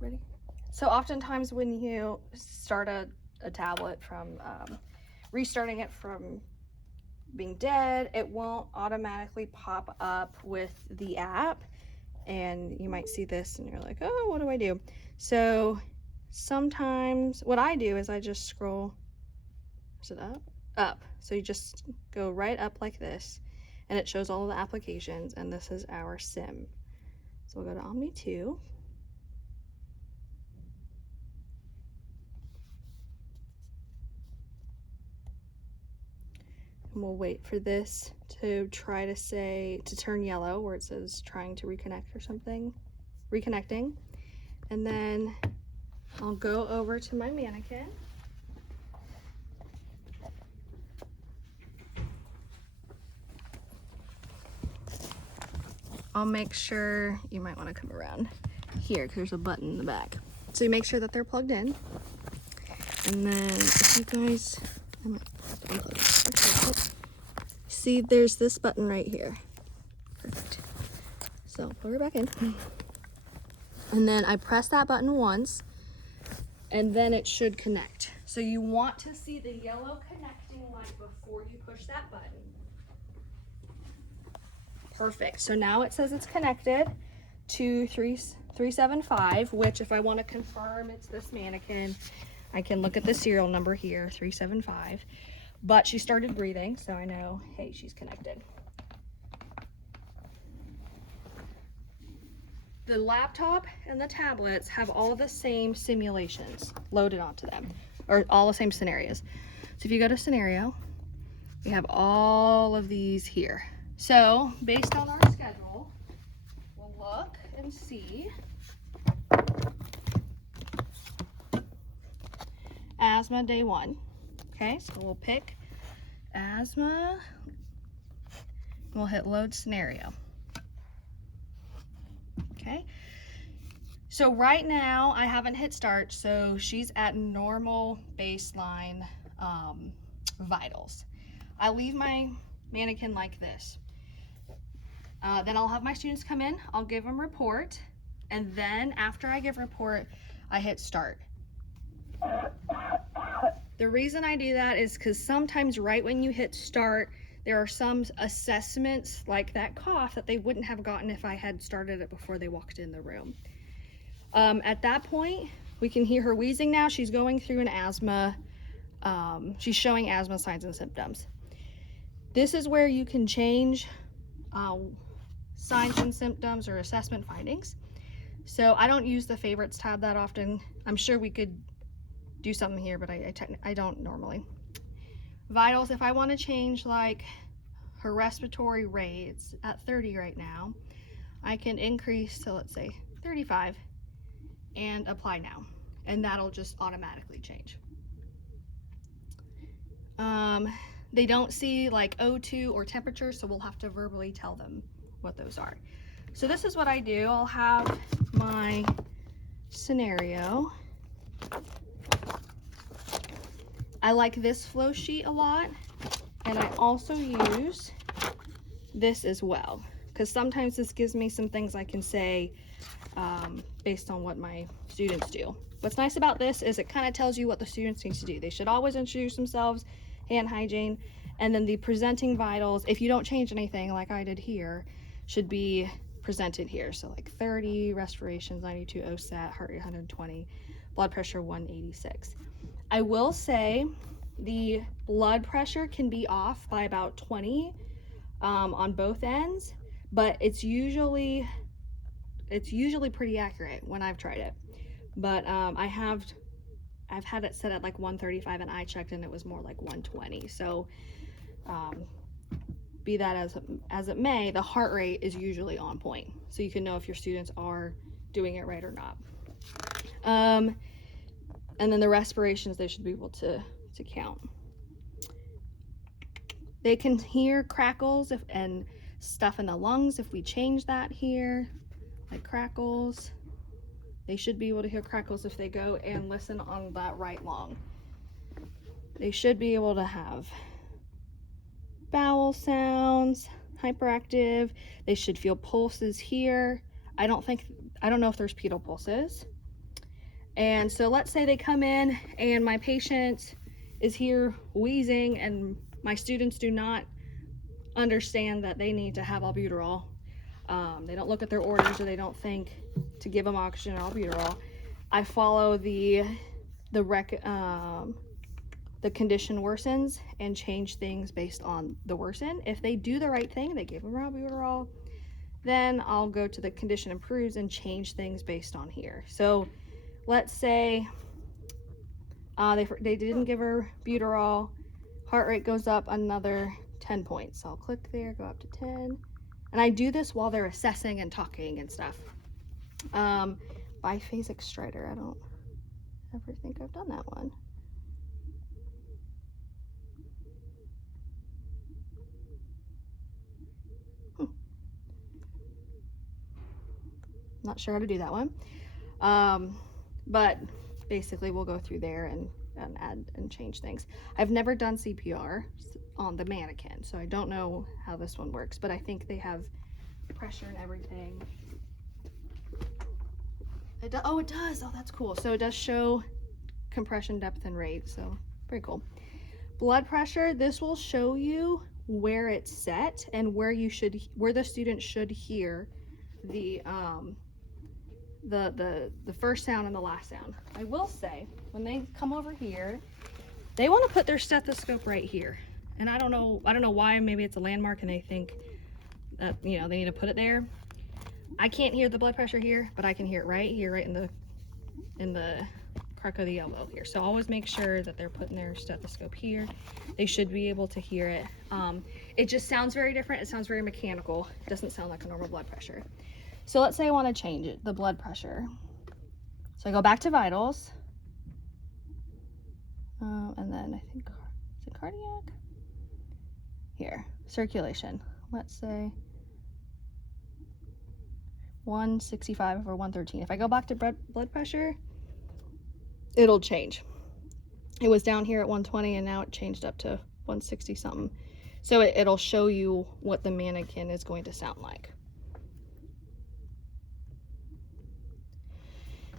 ready? So oftentimes when you start a tablet from restarting it from being dead, it won't automatically pop up with the app, and you might see this and you're like, oh, what do I do? So sometimes what I do is I just scroll. Is it up? So you just go right up like this, and it shows all of the applications, and this is our sim. So we'll go to Omni 2. And we'll wait for this to try to turn yellow where it says trying to reconnect or something. Reconnecting. And then I'll go over to my mannequin. I'll make sure, you might want to come around here because there's a button in the back. So you make sure that they're plugged in. And then if you guys, I might have to unplug it. Okay. See, there's this button right here. Perfect. So plug her back in. And then I press that button once, and then it should connect. So you want to see the yellow connecting light before you push that button. Perfect. So now it says it's connected to 375, which if I want to confirm it's this mannequin, I can look at the serial number here, 375. But she started breathing, so I know, hey, she's connected. The laptop and the tablets have all the same simulations loaded onto them, or all the same scenarios. So if you go to scenario, we have all of these here. So based on our schedule, we'll look and see. Asthma day 1. Okay, so we'll pick asthma. We'll hit load scenario. Okay. So right now I haven't hit start, so she's at normal baseline vitals. I leave my mannequin like this. Then I'll have my students come in, I'll give them report, and then after I give report, I hit start. The reason I do that is because sometimes right when you hit start, there are some assessments like that cough that they wouldn't have gotten if I had started it before they walked in the room. At that point, we can hear her wheezing now. She's going through an asthma, she's showing asthma signs and symptoms. This is where you can change signs and symptoms or assessment findings. So I don't use the favorites tab that often. I'm sure we could do something here, but I don't normally. Vitals, if I want to change like her respiratory rates at 30 right now, I can increase to, let's say, 35 and apply now, and that'll just automatically change. They don't see like O2 or temperature, so we'll have to verbally tell them what those are. So this is what I do. I'll have my scenario. I like this flow sheet a lot, and I also use this as well, because sometimes this gives me some things I can say based on what my students do. What's nice about this is it kind of tells you what the students need to do. They should always introduce themselves, hand hygiene, and then the presenting vitals, if you don't change anything like I did here, should be presented here. So like 30, respirations 92, OSAT, heart rate 120, blood pressure 186. I will say the blood pressure can be off by about 20 on both ends, but it's usually pretty accurate when I've tried it. But I've had it set at like 135, and I checked and it was more like 120. So be that as it may, the heart rate is usually on point, so you can know if your students are doing it right or not. And then the respirations, they should be able to count. They can hear crackles and stuff in the lungs if we change that here, like crackles. They should be able to hear crackles if they go and listen on that right lung. They should be able to have bowel sounds, hyperactive. They should feel pulses here. I don't know if there's pedal pulses. And so let's say they come in and my patient is here wheezing and my students do not understand that they need to have albuterol. They don't look at their orders, or they don't think to give them oxygen or albuterol. I follow the condition worsens and change things based on the worsen. If they do the right thing, they give them albuterol, then I'll go to the condition improves and change things based on here. So let's say they didn't give her buterol, heart rate goes up another 10 points. So I'll click there, go up to 10. And I do this while they're assessing and talking and stuff. Biphasic stridor, I don't ever think I've done that one. Not sure how to do that one. But basically we'll go through there and add and change things. I've never done CPR on the mannequin, so I don't know how this one works, but I think they have pressure and everything. It does. Oh, that's cool. So it does show compression depth and rate, so very cool. Blood pressure, this will show you where it's set and where the student should hear the first sound and the last sound. I will say, when they come over here, they want to put their stethoscope right here. And I don't know why. Maybe it's a landmark and they think that, you know, they need to put it there. I can't hear the blood pressure here, but I can hear it right here, right in the crack of the elbow here. So always make sure that they're putting their stethoscope here. They should be able to hear it. It just sounds very different. It sounds very mechanical. It doesn't sound like a normal blood pressure. So let's say I want to change it, the blood pressure. So I go back to vitals. And then I think, is it cardiac? Here, circulation. Let's say 165 over 113. If I go back to blood pressure, it'll change. It was down here at 120 and now it changed up to 160 something. So it'll show you what the mannequin is going to sound like.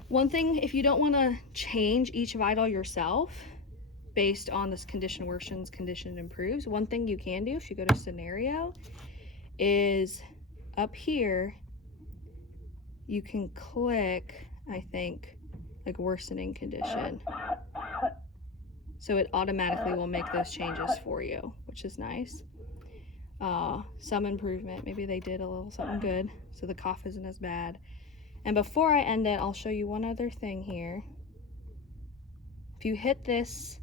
One thing, if you don't want to change each vital yourself based on this condition worsens, condition improves, one thing you can do if you go to scenario is up here you can click, I think, like worsening condition. So it automatically will make those changes for you, which is nice. Some improvement, maybe they did a little something good, so the cough isn't as bad. And before I end it, I'll show you one other thing here. If you hit this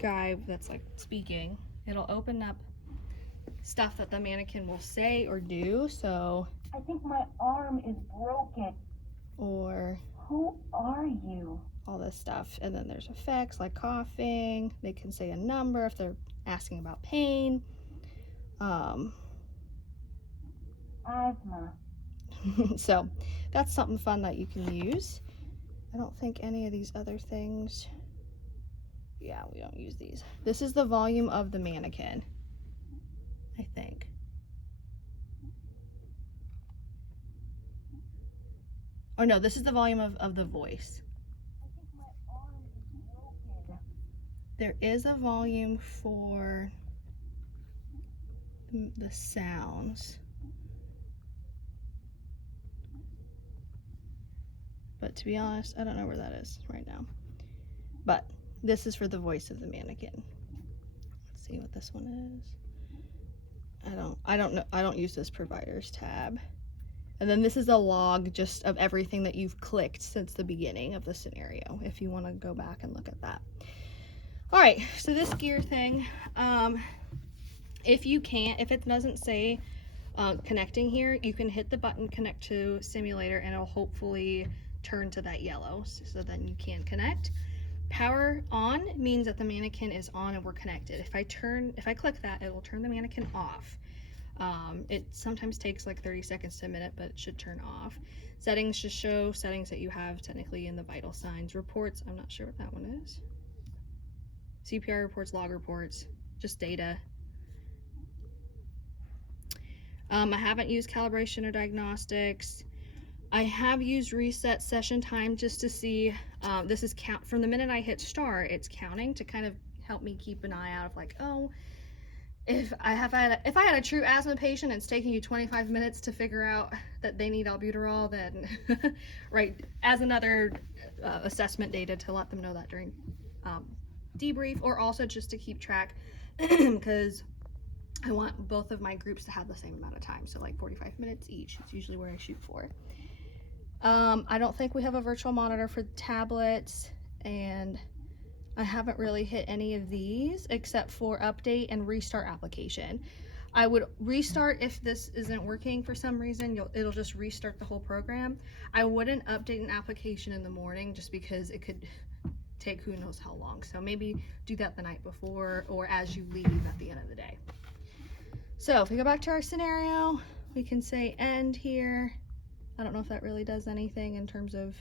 guy that's like speaking, it'll open up stuff that the mannequin will say or do. So I think my arm is broken. Or who are you? All this stuff. And then there's effects like coughing. They can say a number if they're asking about pain. Asthma. So that's something fun that you can use. I don't think any of these other things, yeah, we don't use these. This is the volume of the mannequin, I think. Oh no, this is the volume of the voice. I think my arm is broken. There is a volume for the sounds. But to be honest, I don't know where that is right now. But this is for the voice of the mannequin. Let's see what this one is. I don't know. I don't use this providers tab. And then this is a log just of everything that you've clicked since the beginning of the scenario, if you want to go back and look at that. All right, so this gear thing, if it doesn't say connecting here, you can hit the button connect to simulator and it'll hopefully turn to that yellow, so then you can connect. Power on means that the mannequin is on and we're connected. If I click that, it will turn the mannequin off. It sometimes takes like 30 seconds to a minute, but it should turn off. Settings just show settings that you have technically in the vital signs. Reports, I'm not sure what that one is. CPR reports, log reports, just data. I haven't used calibration or diagnostics. I have used reset session time just to see, this is count from the minute I hit start, it's counting to kind of help me keep an eye out of like, oh, if I had a true asthma patient and it's taking you 25 minutes to figure out that they need albuterol, then right, as another assessment data to let them know that during debrief, or also just to keep track because I want both of my groups to have the same amount of time, so like 45 minutes each is usually where I shoot for. I don't think we have a virtual monitor for tablets, and I haven't really hit any of these except for update and restart application. I would restart if this isn't working for some reason. It'll just restart the whole program. I wouldn't update an application in the morning just because it could take who knows how long. So maybe do that the night before or as you leave at the end of the day. So if we go back to our scenario, we can say end here. I don't know if that really does anything in terms of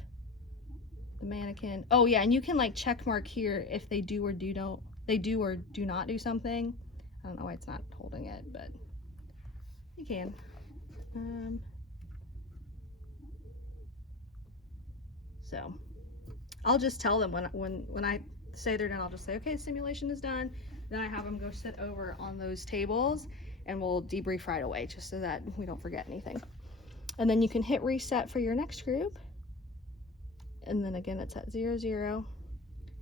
the mannequin. Oh yeah, and you can like check mark here if they do or do not do something. I don't know why it's not holding it, but you can. So I'll just tell them when I say they're done, I'll just say, okay, simulation is done. Then I have them go sit over on those tables and we'll debrief right away just so that we don't forget anything. And then you can hit reset for your next group. And then again, it's at 00.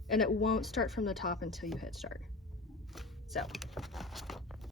And it won't start from the top until you hit start. So